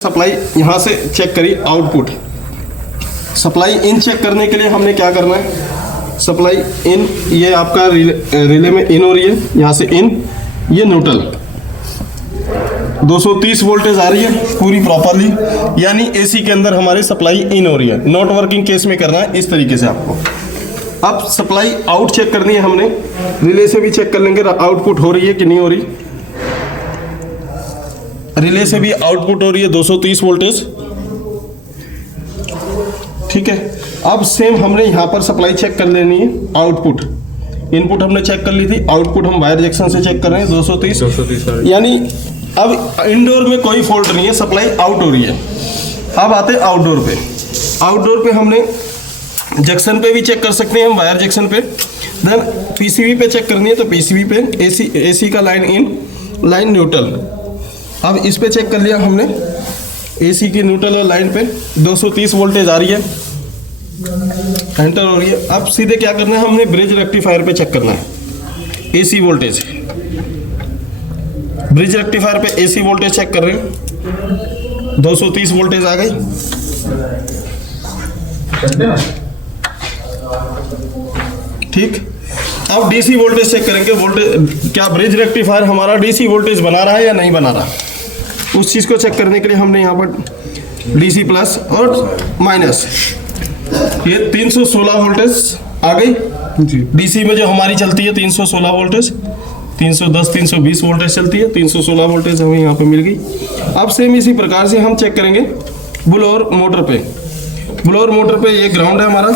Supply यहाँ से check करी आउटपुट। सप्लाई इन चेक करने के लिए हमने क्या करना है, सप्लाई इन ये आपका रिले में इन हो रही है, यहाँ से इन ये न्यूट्रल 230 वोल्टेज आ रही है पूरी प्रॉपरली, यानी एसी के अंदर हमारी सप्लाई इन हो रही है। नॉट वर्किंग केस में करना है इस तरीके से आपको। अब सप्लाई आउट चेक करनी है हमने, रिले से भी चेक कर लेंगे आउटपुट हो रही है कि नहीं हो रही। रिले से भी आउटपुट हो रही है 230 वोल्टेज, ठीक है। अब सेम हमने यहाँ पर सप्लाई चेक कर लेनी है आउटपुट। इनपुट हमने चेक कर ली थी, आउटपुट हम वायर जंक्शन से चेक कर रहे हैं 230 यानी अब इंडोर में कोई फॉल्ट नहीं है, सप्लाई आउट हो रही है। अब आते हैं आउटडोर पे। आउटडोर पे हमने जंक्शन पे भी चेक कर सकते हैं हम, वायर जंक्शन पे। देन पीसीबी पे चेक करनी है तो पीसीबी पे एसी का लाइन इन लाइन न्यूट्रल। अब इस पे चेक कर लिया हमने, एसी की न्यूट्रल और लाइन पे 230 वोल्टेज आ रही है, एंटर हो रही है। अब सीधे क्या करना है, हमने ब्रिज रेक्टिफायर पे चेक करना है एसी वोल्टेज। ब्रिज रेक्टिफायर पे एसी वोल्टेज चेक कर रहे हैं, 230 वोल्टेज आ गई। ठीक, अब डीसी वोल्टेज चेक करेंगे। वोल्टेज क्या ब्रिज रेक्टिफायर हमारा डीसी वोल्टेज बना रहा है या नहीं बना रहा, उस चीज़ को चेक करने के लिए हमने यहाँ पर डीसी प्लस और माइनस, ये 316 वोल्टेज आ गई डीसी में जो हमारी चलती है 316 वोल्टेज, 310 320 वोल्टेज चलती है, 316 वोल्टेज हमें यहाँ पे मिल गई। अब सेम इसी प्रकार से हम चेक करेंगे ब्लोअर मोटर पे। ब्लोअर मोटर पे ये ग्राउंड है हमारा,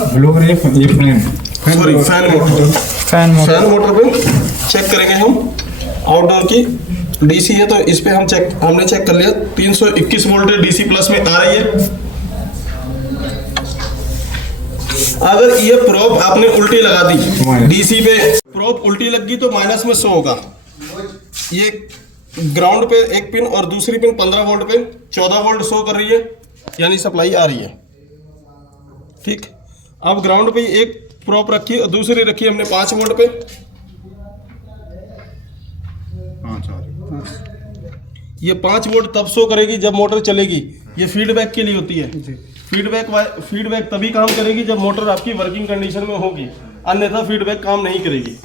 फैन मोटर पे चेक करेंगे हम। आउटडोर की डीसी है तो इस पे हमने चेक कर लिया, 321 वोल्टेज डीसी प्लस में आ रही है। अगर ये प्रोब आपने उल्टी लगा दी, डीसी पे प्रोब उल्टी लग गई तो माइनस में 100 होगा। ये ग्राउंड पे एक पिन और दूसरी पिन 15 वोल्ट पे 14 वोल्ट शो कर रही है, यानी सप्लाई आ रही है। ठीक, अब ग्राउंड पे एक प्रोप रखी और दूसरी रखी हमने 5 वोल्ट पे, ये 5 वोल्ट तब शो करेगी जब मोटर चलेगी। ये फीडबैक के लिए होती है। फीडबैक तभी काम करेगी जब मोटर आपकी वर्किंग कंडीशन में होगी, अन्यथा फीडबैक काम नहीं करेगी।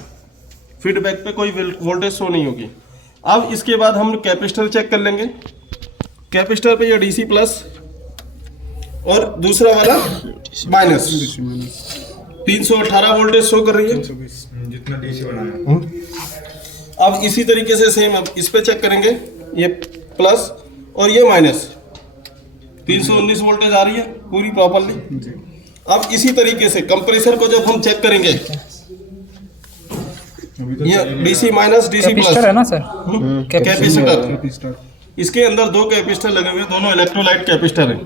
फीडबैक पे कोई वोल्टेज शो नहीं होगी। अब इसके बाद हम कैपेसिटर चेक कर लेंगे। कैपेसिटर पे ये डीसी प्लस और दूसरा वाला माइनस 318 वोल्टेज शो कर रही है, जितना डीसी बनाया। अब इसी तरीके से सेम अब इस पे चेक करेंगे, ये प्लस और ये माइनस 319 वोल्टेज आ रही है पूरी प्रॉपरली। अब इसी तरीके से कंप्रेसर को जब हम चेक करेंगे, ये डीसी माइनस डीसी प्लस है ना सर, कैपेसिटर, इसके अंदर 2 कैपेसिटर लगे हुए, दोनों इलेक्ट्रोलाइट कैपेसिटर हैं।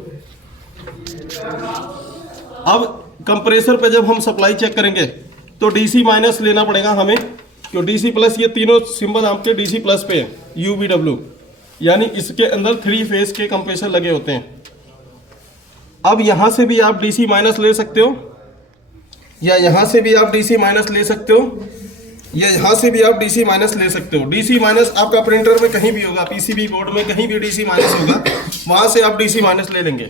अब कंप्रेसर पे जब हम सप्लाई चेक करेंगे तो डीसी माइनस लेना पड़ेगा हमें, क्यों डीसी प्लस ये तीनों सिंबल आपके डीसी प्लस पे है, UVW, यानी इसके अंदर 3 फेज के कंप्रेसर लगे होते हैं। अब यहाँ से भी आप डीसी माइनस ले सकते हो, या यहाँ से भी आप डीसी माइनस ले सकते हो, या यहाँ से भी आप डीसी माइनस ले सकते हो। डीसी माइनस आपका प्रिंटर में कहीं भी होगा, पीसीबी बोर्ड में कहीं भी डीसी माइनस होगा, वहाँ से आप डीसी माइनस ले लेंगे।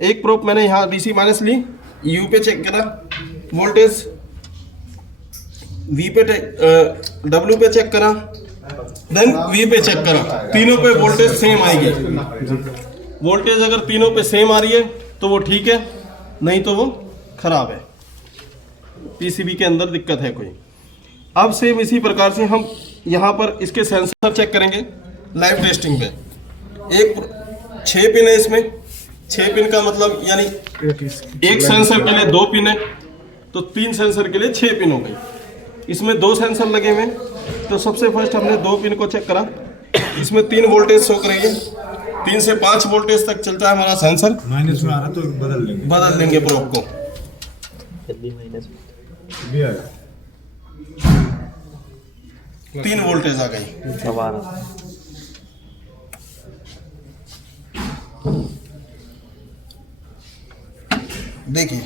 एक प्रोप मैंने यहाँ डीसी माइनस ली, यू पे चेक करा वोल्टेज, वी पे डब्ल्यू पे चेक करा, देन वी पे चेक करा, तीनों पे वोल्टेज सेम आएगी। वोल्टेज अगर तीनों पे सेम आ रही है तो वो ठीक है, नहीं तो वो खराब है, पीसीबी के अंदर दिक्कत है कोई। अब सेम इसी प्रकार से हम यहाँ पर इसके सेंसर चेक करेंगे लाइव टेस्टिंग पे। एक 6 पिन है इसमें, 6 पिन का मतलब यानी एक सेंसर के लिए 2 पिन है, तो 3 सेंसर के लिए 6 पिन हो गई। इसमें 2 सेंसर लगे हुए, तो सबसे फर्स्ट हमने 2 पिन को चेक करा, इसमें 3 वोल्टेज शो करेंगे, 3 से 5 वोल्टेज तक चलता है हमारा सेंसर। माइनस में आ रहा तो बदल देंगे प्रोब को। 3 वोल्टेज आ गई। देखिए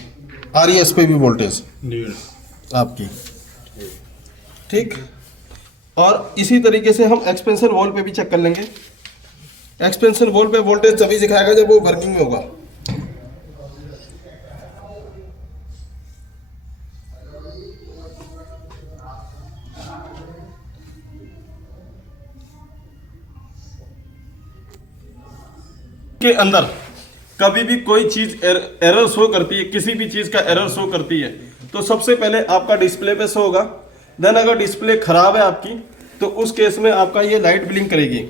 RES पे भी वोल्टेज आपकी, ठीक। और इसी तरीके से हम एक्सपेंशन वॉल पे भी चेक कर लेंगे। एक्सपेंशन वोल्ट पे वोल्टेज तभी दिखाएगा जब वो वर्किंग में होगा। के अंदर कभी भी कोई चीज एरर शो करती है, किसी भी चीज का एरर शो करती है, तो सबसे पहले आपका डिस्प्ले पे शो होगा। देन अगर डिस्प्ले खराब है आपकी, तो उस केस में आपका ये लाइट ब्लिंक करेगी।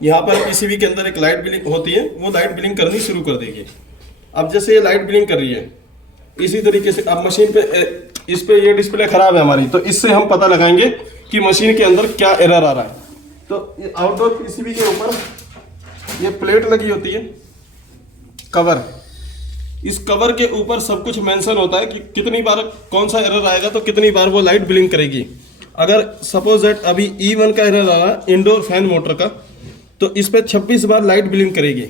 यहाँ पर पीसीबी के अंदर एक लाइट ब्लिंक होती है, वो लाइट ब्लिंक करनी शुरू कर देगी। अब जैसे ये लाइट ब्लिंक कर रही है, इसी तरीके से अब मशीन पे इस पे ये डिस्प्ले खराब है हमारी, तो इससे हम पता लगाएंगे कि मशीन के अंदर क्या एरर आ रहा है। तो ये आउटडोर पीसीबी के ऊपर ये प्लेट लगी होती है, कवर। इस कवर के ऊपर सब कुछ मेंशन होता है कि कितनी बार कौन सा एरर आएगा तो कितनी बार वो लाइट ब्लिंक करेगी। अगर सपोज दैट अभी E1 का एरर आ रहा है इंडोर फैन मोटर का, तो इस पे 26 बार लाइट ब्लिंक करेगी।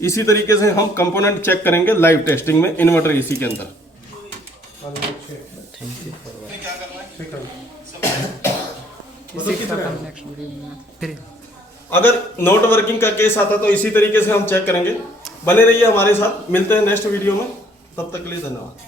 इसी तरीके से हम कंपोनेंट चेक करेंगे लाइव टेस्टिंग में इन्वर्टर एसी के अंदर। अगर नॉट वर्किंग का केस आता तो इसी तरीके से हम चेक करेंगे। बने रहिए हमारे साथ, मिलते हैं नेक्स्ट वीडियो में, तब तक के लिए धन्यवाद।